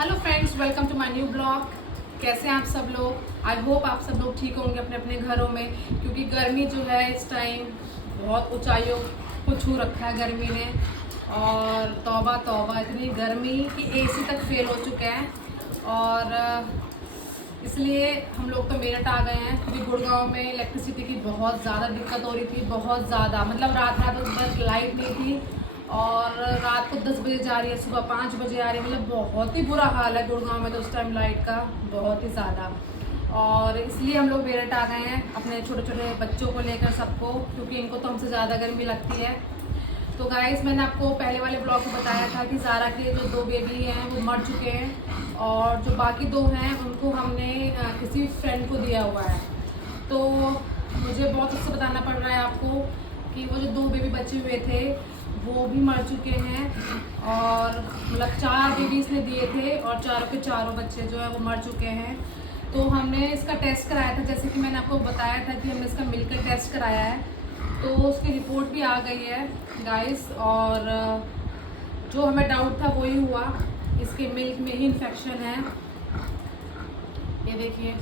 Hello friends, welcome to my new blog. कैसे हैं आप सब लोग? आई होप आप सब लोग ठीक होंगे अपने अपने घरों में, क्योंकि गर्मी जो है इस टाइम बहुत ऊंचाइयों को छू रखा है गर्मी ने। और तौबा तौबा, इतनी गर्मी कि एसी तक फेल हो चुका है। और इसलिए हम लोग तो मेरठ आ गए हैं, क्योंकि गुड़गांव में इलेक्ट्रिसिटी की बहुत ज़्यादा दिक्कत हो रही थी, बहुत ज़्यादा। मतलब रात रात भर लाइट नहीं थी और रात को 10 बजे जा रही है, सुबह 5 बजे आ रही है। मतलब बहुत ही बुरा हाल है गुड़गांव में तो उस टाइम लाइट का, बहुत ही ज़्यादा। और इसलिए हम लोग मेरठ आ गए हैं अपने छोटे छोटे बच्चों को लेकर सबको, क्योंकि इनको तो हमसे ज़्यादा गर्मी लगती है। तो गाइस, मैंने आपको पहले वाले ब्लॉग में बताया था कि ज़ारा के जो 2 बेबी हैं वो मर चुके हैं, और जो बाकी 2 हैं उनको हमने किसी फ्रेंड को दिया हुआ है। तो मुझे बहुत उससे बताना पड़ रहा है आपको कि वो जो 2 बेबी बचे हुए थे वो भी मर चुके हैं। और मतलब 4 बेबीज़ ने दिए थे और चारों के चारों बच्चे जो है वो मर चुके हैं। तो हमने इसका टेस्ट कराया था, जैसे कि मैंने आपको बताया था कि हमने इसका मिलकर टेस्ट कराया है, तो उसकी रिपोर्ट भी आ गई है गाइस। और जो हमें डाउट था वही हुआ, इसके मिल्क में ही इन्फेक्शन है। ये देखिए,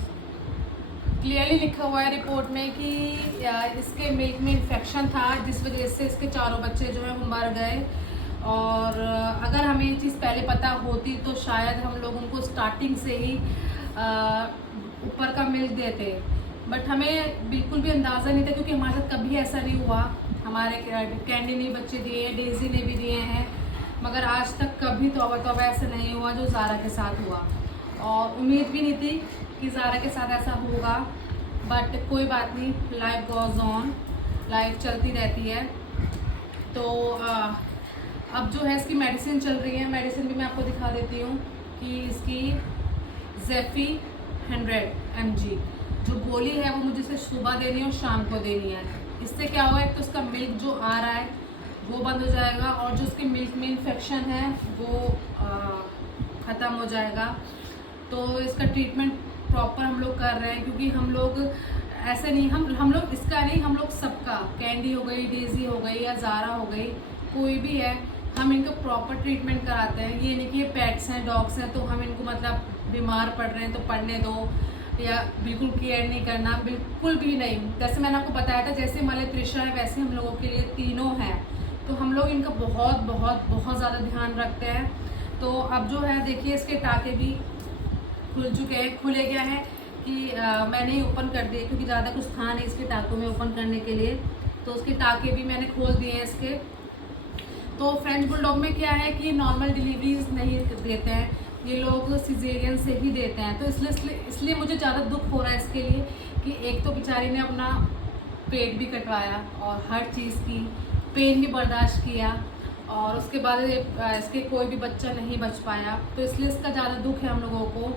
क्लियरली लिखा हुआ है रिपोर्ट में कि इसके मिल्क में इन्फेक्शन था, जिस वजह से इसके चारों बच्चे जो हैं वो मर गए। और अगर हमें ये चीज़ पहले पता होती तो शायद हम लोग उनको स्टार्टिंग से ही ऊपर का मिल्क देते, बट हमें बिल्कुल भी अंदाज़ा नहीं था, क्योंकि हमारे साथ कभी ऐसा नहीं हुआ। हमारे कैंडी ने बच्चे दिए हैं, डेजी ने भी दिए हैं, मगर आज तक कभी तौबा तौबा ऐसा नहीं हुआ जो ज़ारा के साथ हुआ। और उम्मीद भी नहीं थी कि ज़ारा के साथ ऐसा होगा, बट कोई बात नहीं, लाइफ गोज़ ऑन, लाइफ चलती रहती है। तो अब जो है इसकी मेडिसिन चल रही है, मेडिसिन भी मैं आपको दिखा देती हूँ कि इसकी ज़ेफ़ी 100 mg जो गोली है वो मुझे इसे सुबह देनी है और शाम को देनी है। इससे क्या हुआ है, तो उसका मिल्क जो आ रहा है वो बंद हो जाएगा, और जो उसके मिल्क में इन्फेक्शन है वो ख़त्म हो जाएगा। तो इसका ट्रीटमेंट प्रॉपर हम लोग कर रहे हैं, क्योंकि हम लोग ऐसे नहीं, हम लोग इसका नहीं, हम लोग सबका, कैंडी हो गई, डेजी हो गई या ज़ारा हो गई, कोई भी है, हम इनका प्रॉपर ट्रीटमेंट कराते हैं। ये नहीं कि ये पेट्स हैं, डॉग्स हैं, तो हम इनको मतलब बीमार पड़ रहे हैं तो पड़ने दो, या बिल्कुल केयर नहीं करना, बिल्कुल भी नहीं। जैसे मैंने आपको बताया था, जैसे हमारे त्रिशा है वैसे हम लोगों के लिए तीनों हैं, तो हम लोग इनका बहुत बहुत बहुत ज़्यादा ध्यान रखते हैं। तो अब जो है देखिए, इसके टाके भी खुल चुके हैं। खुले क्या है कि मैंने ही ओपन कर दिए, क्योंकि ज़्यादा कुछ था नहीं इसके टाकों में ओपन करने के लिए, तो उसके टाके भी मैंने खोल दिए हैं इसके। तो फ्रेंच बुलडॉग में क्या है कि नॉर्मल डिलीवरीज नहीं देते हैं, ये लोग सिजेरियन से ही देते हैं। तो इसलिए मुझे ज़्यादा दुख हो रहा है इसके लिए, कि एक तो बेचारी ने अपना पेट भी कटवाया और हर चीज़ की पेन भी बर्दाश्त किया, और उसके बाद इसके कोई भी बच्चा नहीं बच पाया, तो इसलिए इसका ज़्यादा दुख है हम लोगों को।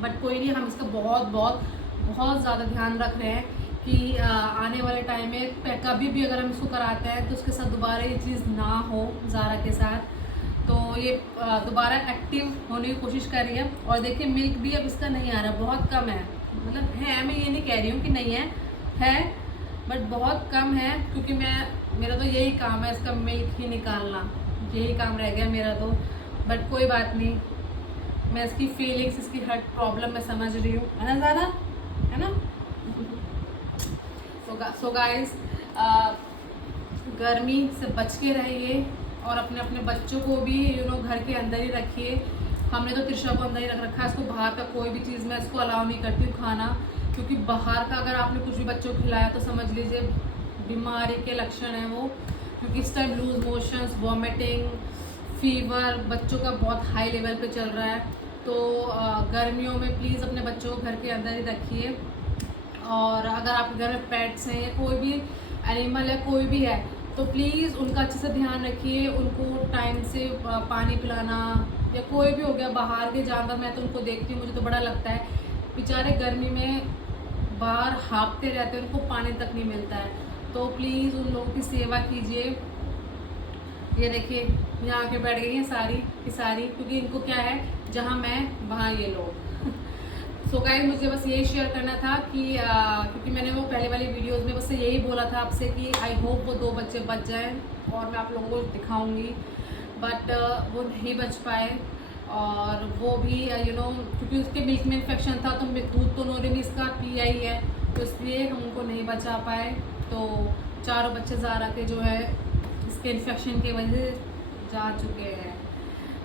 बट कोई नहीं, हम इसका बहुत बहुत बहुत ज़्यादा ध्यान रख रहे हैं कि आने वाले टाइम में कभी भी अगर हम इसको कराते हैं तो उसके साथ दोबारा ये चीज़ ना हो ज़ारा के साथ। तो ये दोबारा एक्टिव होने की कोशिश कर रही है। और देखिए, मिल्क भी अब इसका नहीं आ रहा, बहुत कम है। मतलब है, मैं ये नहीं कह रही हूँ कि नहीं है बट बहुत कम है, क्योंकि मेरा तो यही काम है इसका मिल्क ही निकालना, यही काम रह गया मेरा तो। बट कोई बात नहीं, मैं इसकी फीलिंग्स, इसकी हर प्रॉब्लम मैं समझ रही हूँ, है ना ज़्यादा, है ना। सो गाइस, गर्मी से बच के रहिए, और अपने अपने बच्चों को भी घर के अंदर ही रखिए। हमने तो त्रिशा को अंदर ही रख रखा है, इसको बाहर का कोई भी चीज़ मैं इसको अलाउ नहीं करती हूँ खाना, क्योंकि बाहर का अगर आपने कुछ भी बच्चों को खिलाया तो समझ लीजिए बीमारी के लक्षण हैं वो। क्योंकि इस time loose motions, vomiting, fever बच्चों का बहुत हाई लेवल पे चल रहा है। तो गर्मियों में प्लीज़ अपने बच्चों को घर के अंदर ही रखिए। और अगर आपके घर में पेट्स हैं या कोई भी एनिमल है, कोई भी है, तो प्लीज़ उनका अच्छे से ध्यान रखिए। उनको टाइम से पानी पिलाना, या कोई भी हो गया बाहर के जानवर, मैं तो उनको देखती हूँ, मुझे तो बड़ा लगता है, बेचारे गर्मी में बाहर हाँफते रहते हैं, उनको पानी तक नहीं मिलता है। तो प्लीज़ उन लोगों की सेवा कीजिए। ये देखिए, यहाँ आके बैठ गई हैं सारी की सारी, क्योंकि इनको क्या है, जहाँ मैं वहाँ ये लोग। सो गाइस, मुझे बस यही शेयर करना था कि क्योंकि मैंने वो पहले वाली वीडियोस में बस यही बोला था आपसे कि आई होप वो 2 बच्चे बच जाएं, और मैं आप लोगों को दिखाऊंगी, बट वो नहीं बच पाए। और वो भी क्योंकि उसके मिल्क में इन्फेक्शन था, तो दूध तो उन्होंने भी इसका पिया ही है, तो इसलिए हम उनको नहीं बचा पाए। तो चारों बच्चे ज़ारा के जो है इसके इन्फेक्शन की वजह से जा चुके हैं।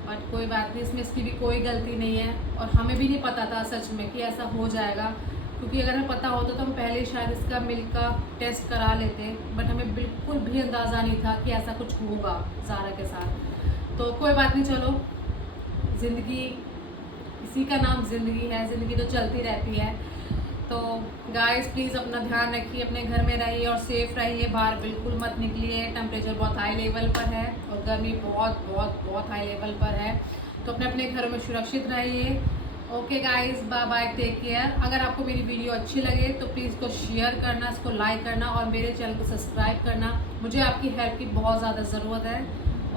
बट कोई बात नहीं, इसमें इसकी भी कोई गलती नहीं है, और हमें भी नहीं पता था सच में कि ऐसा हो जाएगा, क्योंकि अगर हमें पता होता तो हम पहले शायद इसका मिल्क का टेस्ट करा लेते, बट हमें बिल्कुल भी अंदाज़ा नहीं था कि ऐसा कुछ होगा ज़ारा के साथ। तो कोई बात नहीं, चलो, ज़िंदगी, इसी का नाम ज़िंदगी है, ज़िंदगी तो चलती रहती है। तो गाइस प्लीज़ अपना ध्यान रखिए, अपने घर में रहिए और सेफ़ रहिए, बाहर बिल्कुल मत निकलिए। टेम्परेचर बहुत हाई लेवल पर है और गर्मी बहुत बहुत बहुत हाई लेवल पर है, तो अपने अपने घरों में सुरक्षित रहिए। Okay guys, bye bye, take care. अगर आपको मेरी वीडियो अच्छी लगे तो प्लीज़ इसको शेयर करना, इसको लाइक करना और मेरे चैनल को सब्सक्राइब करना। मुझे आपकी हेल्प की बहुत ज़्यादा ज़रूरत है।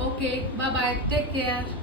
Okay, bye bye, take care.